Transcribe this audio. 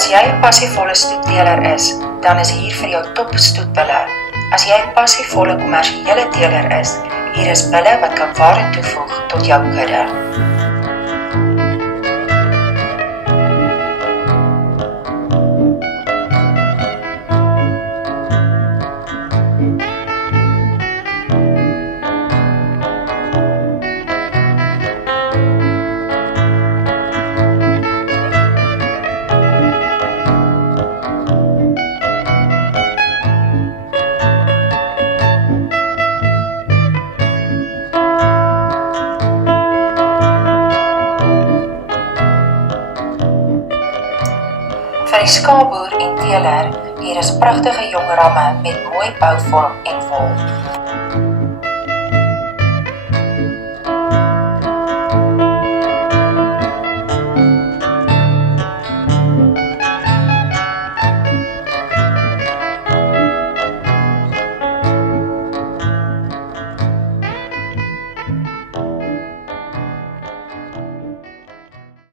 As jy 'n passievolle stoetteler is, dan is hier vir jou top stoetbulle. As jy 'n passievolle kommersiële teeler is, hier is bulle wat kan waarde toevoeg tot jou kudde. Vir die skaapboer en teeler, hier is pragtige jong ramme met mooi bouvorm en wol.